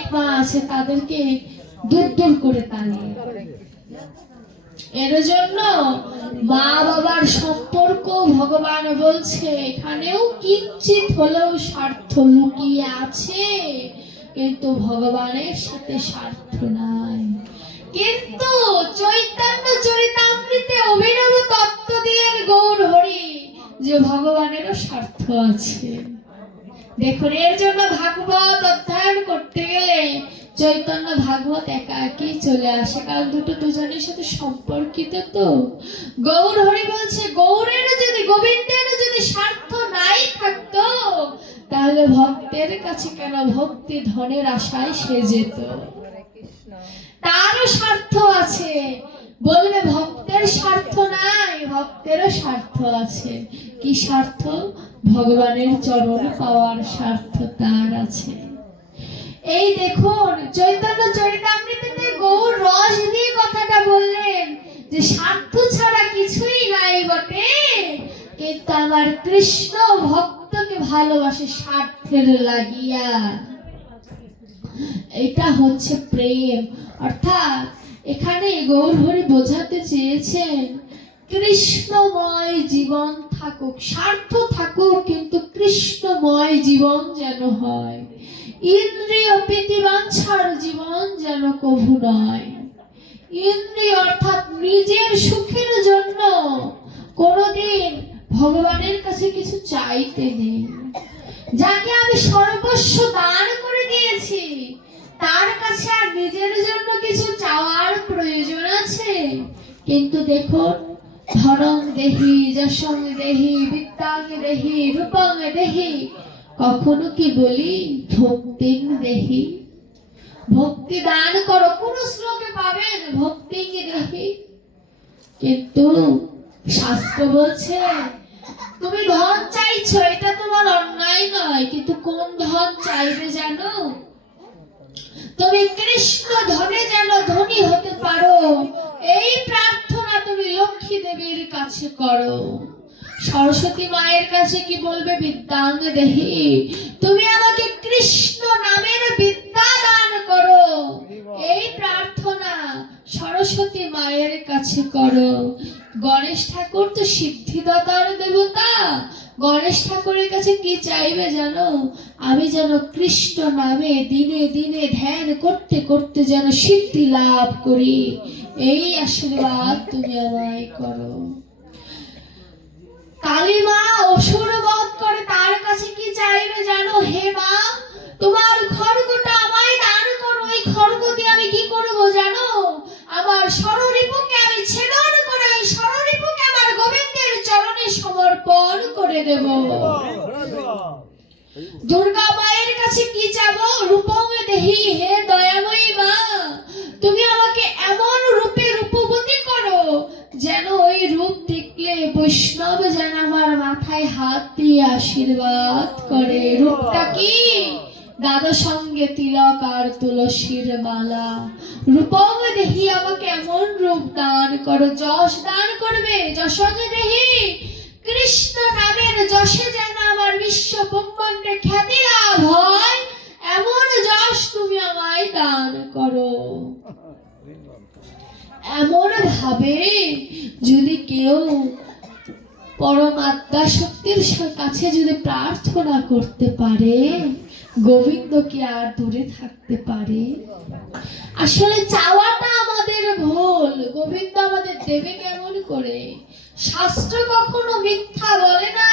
অনেক মা আছে, তাদেরকে দূর করে তাড়িয়ে এর জন্য মা বাবার সম্পর্ক ভগবান বলছে, এখানেও হলেও স্বার্থ লুকিয়ে আছে, কিন্তু ভগবানের সাথে স্বার্থ নাই। কিন্তু চৈতন্য চরিতামৃতে অভিনব তত্ত্ব দিলেন গৌর হরি যে ভগবানেরও স্বার্থ আছে। দেখুন এর জন্য ভাগবত অধ্যয়ন করতে চৈতন্য ভাগবত একা চলে আসে, কারণ দুটো দুজনের সাথে সম্পর্কিত তো। গৌর হরি বলছে গৌরেরও যদি গোবিন্দেরও যদি স্বার্থ নাই থাকতো, তাহলে ভক্তের কাছে কেন ভক্তি ধনের আশায় সে যেত? তারও স্বার্থ আছে। বলবে, ভক্তের স্বার্থ নাই, ভক্তেরও স্বার্থ আছে। কি স্বার্থ? ভগবানের চরণ পাওয়ার স্বার্থ তার আছে। এই দেখুন, চৈতন্য চরিতামৃততে গৌর রস দিয়ে কথাটা বললেন যে, স্বার্থ ছাড়া কিছুই নাই বটে। কিন্তু আমার কৃষ্ণ ভক্তকে ভালোবাসে স্বার্থের লাগিয়া। এটা হচ্ছে প্রেম। অর্থাৎ এখানে গৌর হরি বোঝাতে চেয়েছেন কৃষ্ণময় জীবন থাকুক, স্বার্থ থাকুক, কিন্তু কৃষ্ণময় জীবন যেন হয়। ইন্দ্রিয় প্রীতিবাঞ্ছার জীবন যেন কভু নয়। ইন্দ্রিয় অর্থাৎ নিজের সুখের জন্য কোনোদিন ভগবানের কাছে কিছু চাইতে নেই। যাকে আমি সর্বস্ব দান করে দিয়েছি, তার কাছে আর নিজের জন্য কিছু চাওয়ার প্রয়োজন আছে। কিন্তু দেখুন ধরং দেহি যশং দেহি বিদ্যাং দেহি, রূপং দেহি। কখনো কি বলি, ভক্তিং দেহি? ভক্তি দান করো, কোন শ্লোকে পাবেন ভক্তিং দেহি। কিন্তু শাস্ত্র বলছে, তুমি ধন চাইছো, এটা তোমার অন্যায় নয়, কিন্তু কোন ধন চাইবে জানো? তুমি কৃষ্ণ ধনে যেন ধনী হতে পারো, এই প্রার্থনা তুমি লক্ষ্মী দেবীর কাছে করো। সরস্বতী মায়ের কাছে কি বলবে বিদ্যাঙ্গ দেহি? তুমি আমাকে কৃষ্ণ নামের বিদ্যা দান করো। এই প্রার্থনা সরস্বতী মায়ের কাছে করো। গণেশ ঠাকুর তো সিদ্ধিদাতার দেবতা। গণেশ ঠাকুরের কাছে কি চাইবে জানো? আমি যেন কৃষ্ণ নামে দিনে দিনে ধ্যান করতে করতে যেন সিদ্ধি লাভ করি। এই আশীর্বাদ তুমি আমায় করো। কালীমা অসুর বধ করে তার কাছে কি চাইবে জানো? হে মা, তোমার খড়গটা আমায় দান করো। এই খড়গ দিয়ে আমি কি করব জানো? আমার স্বরূপকে আমি ছেদন করে ওই স্বরূপকে আমার গোবিন্দের চরণে সমর্পণ করে দেব। দুর্গা মায়ের কাছে কি চাবো? রূপং দেহি, হে দয়াময়ী মা। তুমি আমাকে এমন রূপে রূপবতী করো, যেন ওই রূপ দেখলে বৈষ্ণব যেন আমার মাথায় হাত দিয়ে আশীর্বাদ করে। রূপটা কি? দাদা সঙ্গে তিলক আর তুলসীর মালা। রূপং দেহি, আমাকে এমন রূপ দান করো, যশ দান করবে যশোগে দেহি। কৃষ্ণ নামের যশে যেন আমার বিশ্ব ব্রহ্মাণ্ডে খ্যাতি লাভ হয়, এমন যশ তুমি আমায় দান করো। এমন ভাবে যদি কেউ পরমাত্মা শক্তির কাছে যদি প্রার্থনা করতে পারে, গোবিন্দ কি আর দূরে থাকতে পারে? আসলে চাওয়াটা আমাদের ভুল। গোবিন্দ আমাদের দেবে কেমন করে? শাস্ত্র কখনো মিথ্যা বলে না।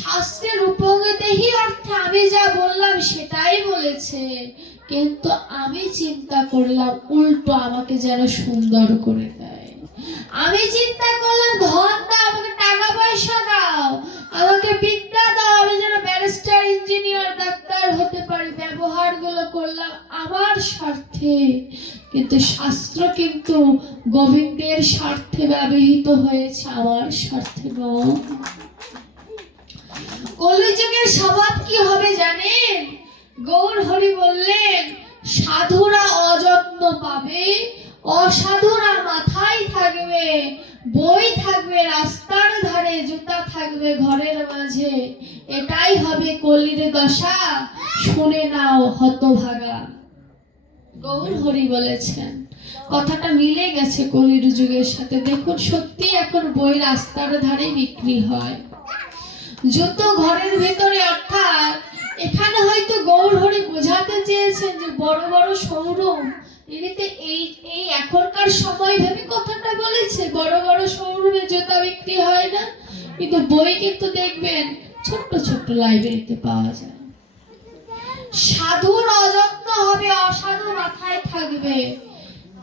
শাস্ত্রের উপগতেই অর্থে আমি যা বললাম সেটাই বলেছে। কিন্তু আমি চিন্তা করলাম উল্টো আমাকে যেন সুন্দর করে দেয়। আমি চিন্তা করলাম, ধন দাও, আমাকে টাকা পয়সা দাও, আমাকে বিদ্যা দাও, আমি যেন ব্যারিস্টার, ইঞ্জিনিয়ার, ডাক্তার হতে পারি। ব্যবহারগুলো করলাম আমার স্বার্থে। কিন্তু শাস্ত্র কিন্তু গোবিন্দের স্বার্থে ব্যবহৃত হয়েছে আমার স্বার্থে কলিযুগের স্বভাব কি হবে জানেন? গৌর হরি বললেন, সাধুরা অযত্ন পাবে, অসাধুরা মাথায় থাকবে, বই থাকবে, রাস্তার ধারে জুতা থাকবে ঘরের মাঝে। এটাই হবে কলির দশা। শুনে নাও হতভাগা। গৌর হরি বলেছেন, কথাটা মিলে গেছে কলির যুগের সাথে। দেখুন সত্যি এখন বই রাস্তার ধারে বিক্রি হয়। যত ঘরের ভিতরে, অর্থাৎ এখানে হয়তো গৌর হরি বোঝাতে চেয়েছেন যে বড় বড় শোরুম। এমনিতে এই এই এখনকার সময় ভেবে কথাটা বলেছে, বড় বড় শোরুমে জুতা বিক্রি হয় না। কিন্তু বই কিন্তু দেখবেন, ছোট্ট ছোট্ট লাইব্রেরিতে পাওয়া যায়। সাধুর অযত্ন হবে, অসাধু মাথায় থাকবে।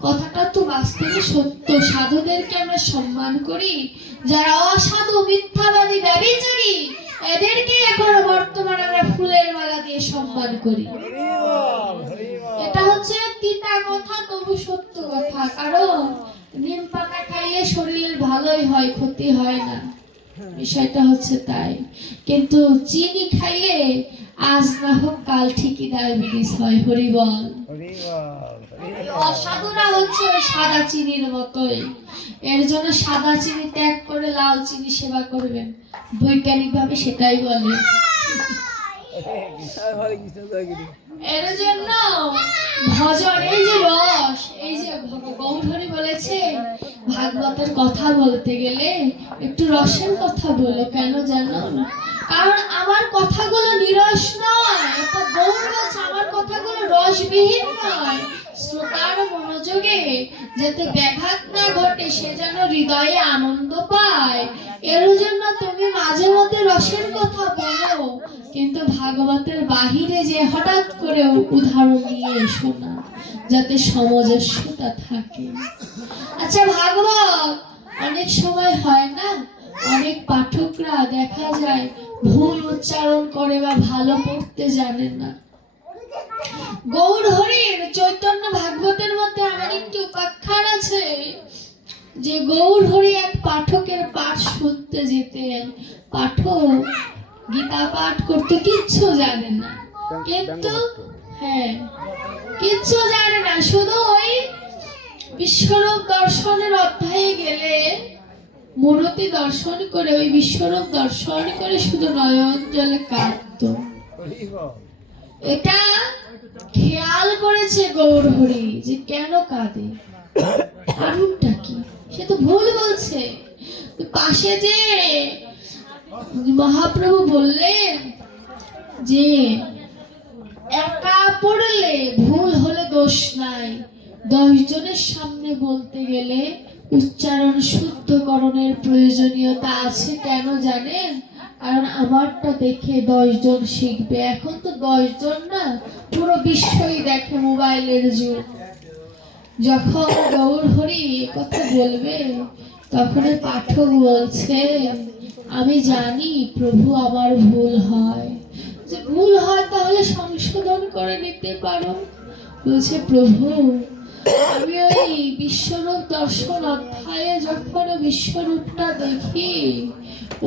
কথাটা তো বাস্তবে সত্য। সাধুদেরকে আমরা সম্মান করি। যারা অসাধু, মিথ্যাবাদী ব্যবিচারী এদেরকে এখনও বর্তমানে আমরা ফুলের মালা দিয়ে সম্মান করি। এটা হচ্ছে তিতা কথা, তবু সত্য কথা। কারণ নিম পাতা খাইলে শরীরের ভালোই হয়, ক্ষতি হয় না। বিষয়টা হচ্ছে তাই। কিন্তু চিনি খাইলে আজ না হোক কাল ঠিকই ডায়াবেটিস হয় হরিবল অসাধুরা হচ্ছে সাদা চিনির মতোই। এর জন্য সাদা চিনি ত্যাগ করে লাল চিনি সেবা করবেন। বৈজ্ঞানিক ভাবে সেটাই বলে। এর জন্য ভজন এই যে রস এই যে গৌরহরি বলেছে ভাগবতের কথা বলতে গেলে একটু রসের কথা বলো কেন জানো? কারণ আমার কথাগুলো নিরস নয় গৌর আমার কথাগুলো রসবিহীন নয়। শ্রোতার মনোযোগে যাতে ব্যাঘাত না ঘটে, সে যেন হৃদয়ে আনন্দ পায়। এর জন্য তুমি মাঝে মধ্যে রসের কথা বলো, কিন্তু ভাগবতের বাহিরে যে হঠাৎ করে উদাহরণ নিয়ে এসো না, যাতে সামঞ্জস্যতা থাকে। আচ্ছা ভাগবত, অনেক সময় হয় না, অনেক পাঠকরা দেখা যায় ভুল উচ্চারণ করে বা ভালো পড়তে জানে না। গৌর হরির চৈতন্য ভাগবতের মধ্যে আমার একটি উপাখ্যান আছে যে গৌর হরি এক পাঠকের পাঠ শুনতে যেতেন। পাঠক গীতা পাঠ করতে কিচ্ছু জানে না। কিন্তু হ্যাঁ কিচ্ছু জানে না। শুধু ওই বিশ্বরূপ দর্শনের অধ্যায়ে গেলে মূরতি দর্শন করে, ওই বিশ্বরূপ দর্শন করে শুধু নয়ন, জলে কাঁদতো এটা খেয়াল করেছে গৌর হরি যে কেন কাঁদে? কারণটা কি? সে তো ভুল বলছে। পাশে যে মহাপ্রভু বললেন যে, একা পড়লে ভুল হলে দোষ নাই। দশ জনের সামনে বলতে গেলে উচ্চারণ শুদ্ধকরণের প্রয়োজনীয়তা আছে কেন জানেন? কারণ আমারটা দেখে দশজন শিখবে। এখন তো দশজন না, পুরো বিশ্বই দেখে মোবাইলের যুগ। যখন গৌর হরি কথা বলবে, তখন পাঠক বলছে, আমি জানি প্রভু আমার ভুল হয়। যে ভুল হয় তাহলে সংশোধন করে নিতে পারো। বলছে, প্রভু আমি ওই বিশ্বরূপ দর্শন অধ্যায়ে যখন বিশ্বরূপটা দেখি,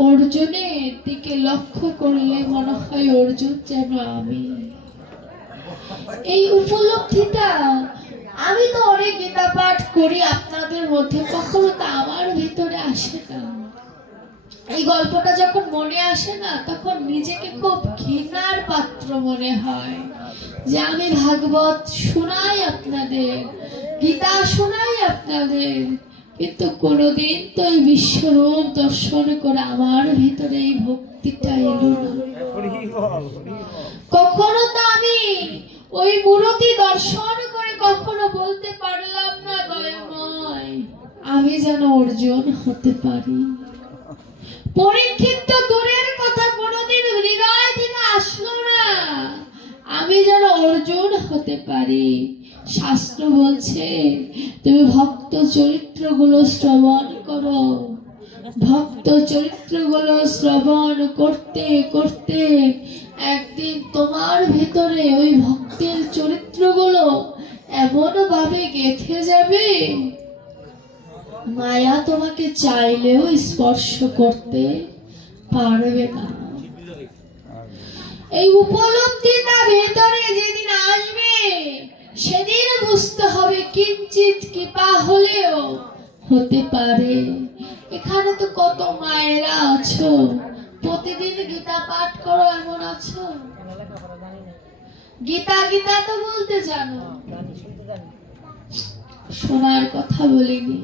অর্জুনের দিকে লক্ষ্য করলে মনে হয় অর্জুন যেন আমি। এই উপলব্ধিটা আমি তো অনেক গীতা পাঠ করি, আপনাদের মধ্যে কখনো তা আমার ভিতরে আসে না। এই গল্পটা যখন মনে আসে না, তখন নিজেকে খুব ঘৃণার পাত্র মনে হয় যে আমি ভাগবত শোনাই আপনাদের, গীতা শোনাই আপনাদের, কিন্তু কোনোদিন তো এই বিশ্বরূপ দর্শন করে আমার ভিতরে এই ভক্তিটা এলো না। কখনো তো আমি ওই মূরতি দর্শন করে কখনো বলতে পারলাম না, দয়াময়। আমি যেন অর্জুন হতে পারি। পরীক্ষিত দূরের কথা কোনোদিন হৃদয় থেকে আসলো না। আমি যেন অর্জুন হতে পারি। শাস্ত্র বলছে, তুমি ভক্ত চরিত্রগুলো শ্রবণ করো। ভক্ত চরিত্রগুলো শ্রবণ করতে করতে একদিন তোমার ভেতরে ওই ভক্তের চরিত্রগুলো এমন ভাবে গেথে যাবে, মায়া তোমাকে চাইলেও স্পর্শ করতে পারবে না। এই উপলব্ধিটা ভেতরে যেদিন আসবে, সেদিন বুঝতে হবে কিঞ্চিত কৃপা হলেও হতে পারে। এখানে তো কত মায়েরা আছো, প্রতিদিন গীতা পাঠ করো, এমন আছো? গীতা গীতা তো বলতে জানো। শোনার কথা বলিনি।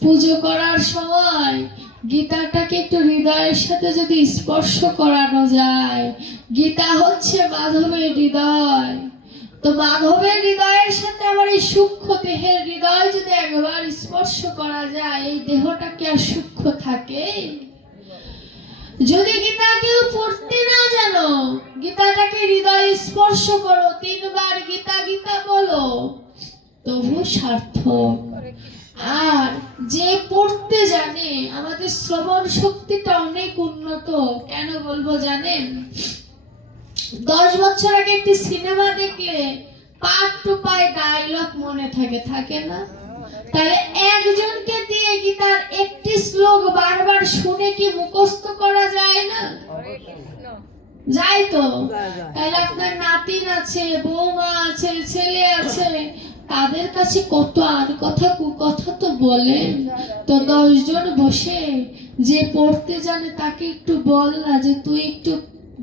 পুজো করার সময় গীতাটাকে একটু হৃদয়ের সাথে যদি স্পর্শ করানো যায়, গীতা হচ্ছে মাধবের হৃদয়। তো মাধবের হৃদয়ের সাথে আমার এই সূক্ষ্ম দেহের হৃদয় যদি একবার স্পর্শ করা যায়, এই দেহটা কি আর সূক্ষ্ম থাকে? যদি গীতা কেউ পড়তে না জানো, গীতাটাকে হৃদয়ে স্পর্শ করো, তিনবার গীতা গীতা বলো। তবু সার্থক। আর যে শ্রবণ শক্তিটা অনেক উন্নত। কেন বলব জানেন? দশ বছর আগে একটি সিনেমা দেখলে পার্ট টু পাই ডায়লগ মনে থাকে থাকে না? তাহলে একজনকে দিয়ে গীতার একটি শ্লোক বারবার শুনে কি মুখস্থ করা যায় না? যায় তো। তাহলে আপনার নাতিন আছে বৌমা আছে ছেলে আছে তাদের কাছে কত আর কথা কথা তো বলেন তো দশজন বসে যে পড়তে জানে তাকে একটু বল না যে তুই একটু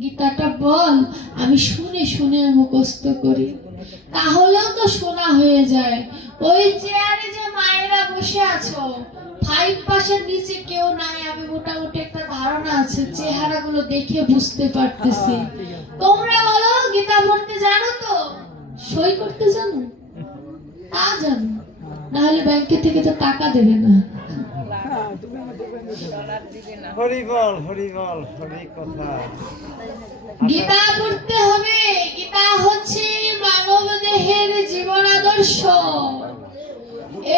গীতাটা বল আমি শুনে শুনে মুখস্থ করি। তাহলেও তো শোনা হয়ে যায় ওই চেয়ারে যে মায়েরা বসে আছো ফাইভ পাশের নিচে কেউ নাই আমি মোটামুটি একটা ধারণা আছে চেহারাগুলো দেখে বুঝতে পারতেছি। তোমরা বলো গীতা পড়তে জানো তো? সই করতে জানো? তা জানো। নাহলে ব্যাংকে থেকে তো টাকা দেবে না। হরি বল হরি কথা। গীতা পড়তে হবে। গীতা হচ্ছে মানব দেহের জীবন আদর্শ।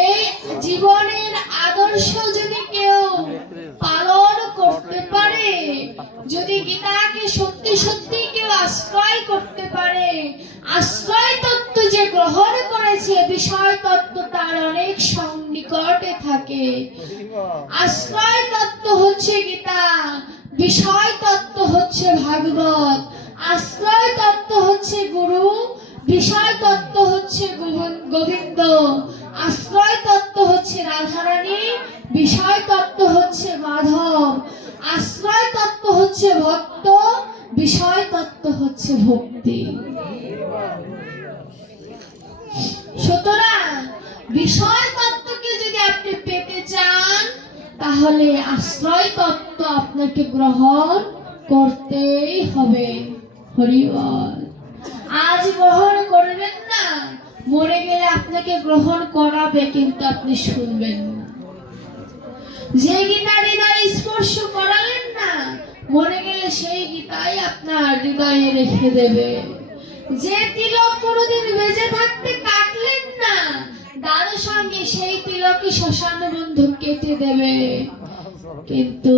এই জীবনের আদর্শ যদি কেউ পালন করতে পারে যদি গীতাকে সত্যি সত্যি কেউ আশ্রয় করতে পারে আশ্রয় তত্ত্ব যে গ্রহণ করেছে বিষয় তত্ত্ব তার অনেক সন্নিকটে থাকে। আশ্রয় তত্ত্ব হচ্ছে গীতা বিষয় তত্ত্ব হচ্ছে ভাগবত। আশ্রয় তত্ত্ব হচ্ছে গুরু বিষয় তত্ত্ব হচ্ছে গোবিন্দ। আশ্রয় তত্ত্ব হচ্ছে রাধারানী বিষয় তত্ত্ব হচ্ছে মাধব। আশ্রয় তত্ত্ব হচ্ছে ভক্ত বিষয় তত্ত্ব হচ্ছে ভক্তি। বিষয় তত্ত্বকে যদি আপনি পেতে চান, তাহলে আশ্রয় তত্ত্ব আপনাকে গ্রহণ করতেই হবে। হরিবল আজ গ্রহণ করবেন না, মরে গেলে আপনাকে গ্রহণ করাবে, কিন্তু আপনি শুনবেন যে গীতা হৃদয়ে স্পর্শ করালেন না, মরে গেলে সেই গীতাই আপনার হৃদয়ে রেখে দেবে। যে তিলক কোনোদিন বেঁচে থাকতে কাটলেন না দাদু সঙ্গে সেই তিলকই শ্মশান বন্ধু কেটে দেবে। কিন্তু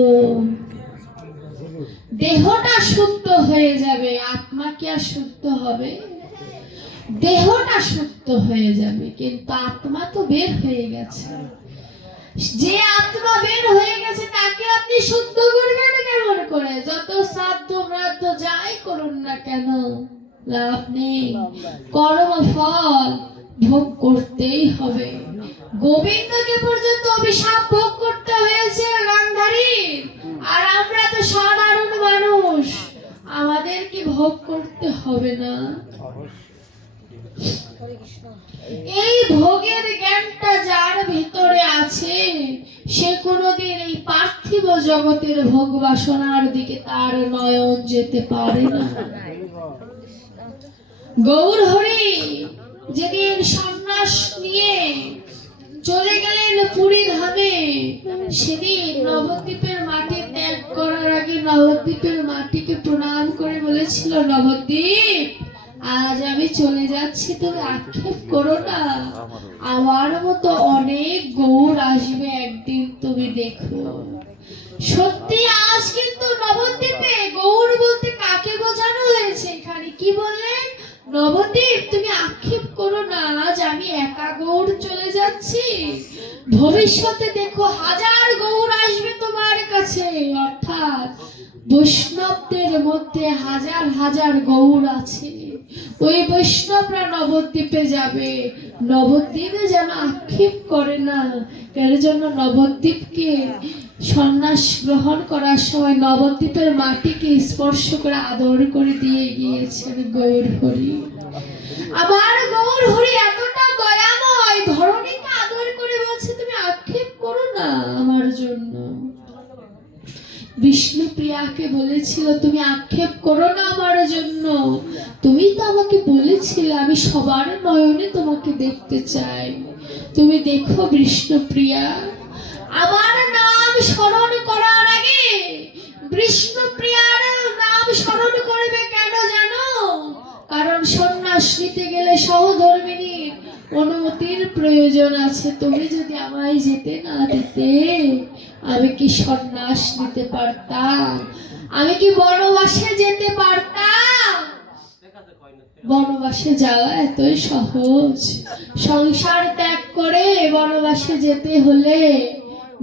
দেহটা শুদ্ধ হয়ে যাবে, আত্মা কি আর হবে? দেহটা হয়ে যাবে, কিন্তু আত্মা তো বের হয়ে গেছে। যে আত্মা বের হয়ে গেছে, তাকে আপনি শুদ্ধ করবেন কেমন করে? যত শ্রাদ্ধ ব্রাদ্ধ যাই করুন না কেন, লাভ নেই। কর্ম ফল ভোগ করতেই হবে। গোবিন্দকে পর্যন্ত অভিশাপ ভোগ করতে হয়েছে গান্ধারী আর আমরা তো সাধারণ মানুষ। আমাদের কি ভোগ করতে হবে না? এই ভোগের জ্ঞানটা যার ভিতরে আছে, সে কোনোদিন এই পার্থিব জগতের ভোগ বাসনার দিকে তার নয়ন যেতে পারে না। গৌর হরি যেদিন সন্ন্যাস নিয়ে চলে গেলেন পুরী ধামে, সেদিন নবদ্বীপের মাটি ত্যাগ করার আগে নবদ্বীপের মাটিকে প্রণাম করে বলেছিল, নবদ্বীপ, আজ আমি চলে যাচ্ছি, তুমি আক্ষেপ করো না। আমার মতো অনেক গৌর আসবে একদিন তুমি দেখো। সত্যি, আজ কিন্তু নবদ্বীপে গৌর বলতে কাকে বোঝানো হয়েছে? এখানে কি বললেন? নবদ্বীপ তুমি আক্ষেপ করো না, আজ আমি একা গৌর চলে যাচ্ছি। ভবিষ্যতে দেখো হাজার গৌর আসবে তোমার কাছে, অর্থাৎ বৈষ্ণবদের মধ্যে হাজার হাজার গৌর আছে। ওই বৈষ্ণবরা নবদ্বীপে যাবে। নবদ্বীপে যেন আক্ষেপ করে না, এর জন্য নবদ্বীপকে সন্ন্যাস গ্রহণ করার সময় নবদ্বীপের মাটিকে স্পর্শ করে আদর করে দিয়ে গিয়েছেন গৌর হরি। আমার গৌর হরি এতটা দয়াময়, ধরণীকে আদর করে বলছে, তুমি আক্ষেপ করো না আমার জন্য। প্রিয়াকে বলেছিল, তুমি আক্ষেপ করো না আমার জন্য। তুমি তো আমাকে বলেছিলে, আমি সবার নয়নে তোমাকে দেখতে চাই। তুমি দেখো বিষ্ণুপ্রিয়া, আমার নাম স্মরণ করার আগে বিষ্ণুপ্রিয়ার নাম স্মরণ করবে কেন জানো? কারণ সন্ন্যাস নিতে গেলে সহধর্মিনীর অনুমতির প্রয়োজন আছে। তুমি যদি আমায় যেতে না দিতে আমি কি সন্ন্যাস নিতে পারতাম? আমি কি বনবাসে যেতে পারতাম? বনবাসে যাওয়া এতই সহজ। সংসার ত্যাগ করে বনবাসে যেতে হলে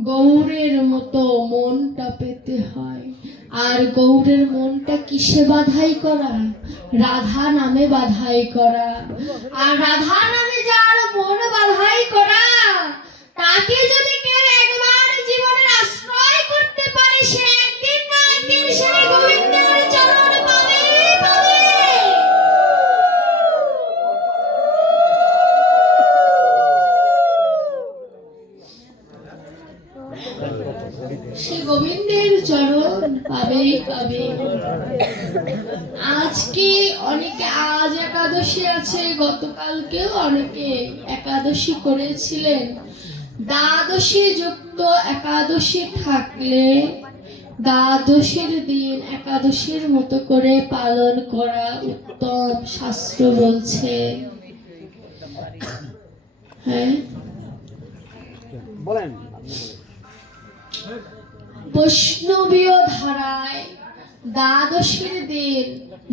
গৌরের মতো মনটা পেতে হয়। আর গৌরের মনটা কিসে বাধাই করা? রাধা নামে বাধাই করা। আর রাধা নামে যার মন বাধাই করা, তাকে যদি কেউ একবার জীবনের আশ্রয় করতে পারে সে একদিন না একদিন সে গোবিন্দের চরণ পাবে পাবে সে গোবিন্দের চরণ পাবেই পাবে। আজকে অনেকে আজ একাদশী আছে গতকালকেও অনেকে একাদশী করেছিলেন। দ্বাদশী যুক্ত একাদশী থাকলে দ্বাদশীর দিন একাদশীর মতো করে পালন করা উত্তম শাস্ত্র বলছে। হ্যাঁ? বলেন। বৈষ্ণবীয় ধারায় দ্বাদশীর দিন,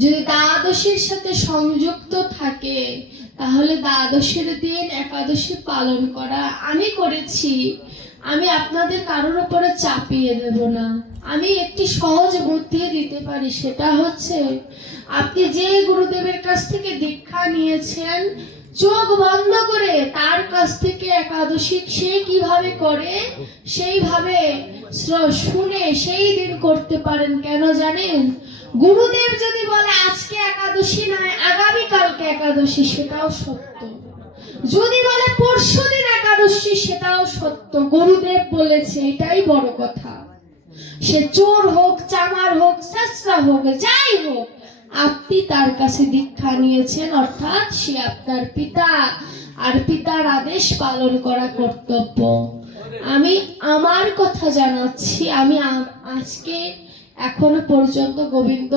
যদি দ্বাদশীর সাথে সংযুক্ত থাকে, তাহলে দ্বাদশীর দিন একাদশী পালন করা আমি করেছি। আমি আপনাদের কারোর উপরে চাপিয়ে দেব না। আমি একটি সহজ বুদ্ধি দিতে পারি, সেটা হচ্ছে আপনি যে গুরুদেবের কাছ থেকে দীক্ষা নিয়েছেন, চোখ বন্ধ করে তার কাছ থেকে একাদশী সে কীভাবে করে? সেইভাবে শুনে সেই দিন করতে পারেন, কেন জানেন? গুরুদেব যদি বলে, আজকে একাদশী নয় আগামী কালকে একাদশী সেটাও সত্য। যদি বলে পরশু দিন একাদশী সেটাও সত্য। গুরুদেব বলেছে, এটাই বড় কথা। সে চোর হোক, চামার হোক চেষ্টা হোক, যাই হোক, আপনি তার কাছে দীক্ষা নিয়েছেন, অর্থাৎ সে আপনার পিতা, আর পিতার আদেশ পালন করা কর্তব্য। আমি আমার কথা জানাচ্ছি, আমি আজকে এখনও পর্যন্ত গোবিন্দ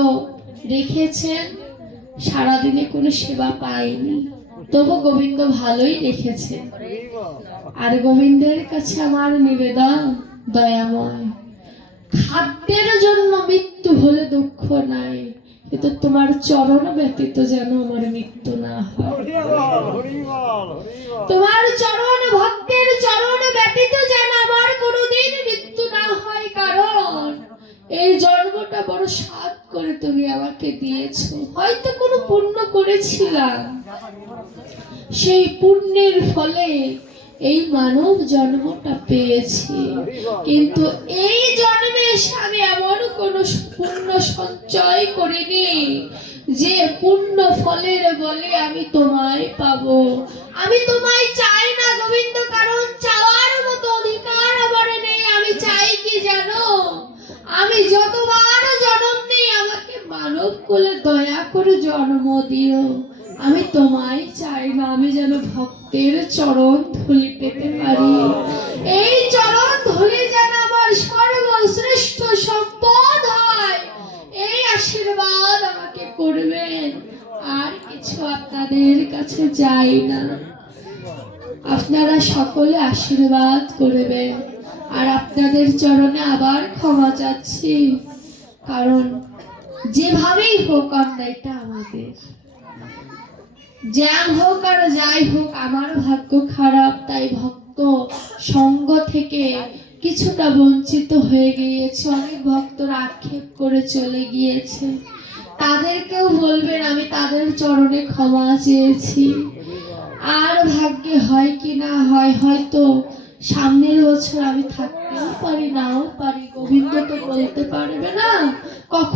রেখেছেন, সারাদিনে কোনো সেবা পাইনি। তবু গোবিন্দ ভালোই রেখেছে। আর গোবিন্দের কাছে আমার নিবেদন দয়াময়। খাদ্যের জন্য মৃত্যু হলে দুঃখ নাই। কিন্তু তোমার চরণ ব্যতীত যেন আমার মৃত্যু না হয়। তোমার চরণ, ভক্তের চরণ ব্যতীত যেন আমার কোনোদিন মৃত্যু না হয়। কারণ এই জন্মটা বড় সাত করে তুমি আমাকে দিয়েছ। হয়তো কোনো পুণ্য করেছিলাম। সেই পুণ্যের ফলে এই মানব জন্মটা পেয়েছি। কিন্তু এই জন্মে এসে আমি এমন কোনো পুণ্য সঞ্চয় করিনি যে পুণ্য ফলের বলে আমি তোমায় পাবো। আমি তোমায় চাই না গোবিন্দ, কারণ চাওয়ার মতো অধিকার আমার নেই। আমি চাই কি জানো? আমি যতবার জন্ম নেই, আমাকে মানব কোলে দয়া করে জন্ম দিও। আমি তোমায় চাই না, আমি যেন ভক্তের চরণ ধুলি পেতে পারি। এই চরণ ধুলি যেন আমার সর্বশ্রেষ্ঠ সম্পদ হয়, এই আশীর্বাদ আমাকে করবেন। আর কিছু আপনাদের কাছে যাই না। আপনারা সকলে আশীর্বাদ করবেন। আর আপনাদের চরণে আবার ক্ষমা চাচ্ছি, কারণ যেভাবেই হোক অন্যায়টা আমাদের। জ্যাম হোক আর যাই হোক, আমার ভাগ্য খারাপ, তাই ভক্ত সঙ্গ থেকে কিছুটা বঞ্চিত হয়ে গিয়েছে। অনেক ভক্তরা আক্ষেপ করে চলে গিয়েছে। তাদেরকেও বলবেন, আমি তাদের চরণে ক্ষমা চেয়েছি। আর ভাগ্যে হয় কি না হয়, হয়তো সামনের বছর আমি থাকতেও পারি, নাও পারি। গোবিন্দ তো বলতে পারবে না, কখন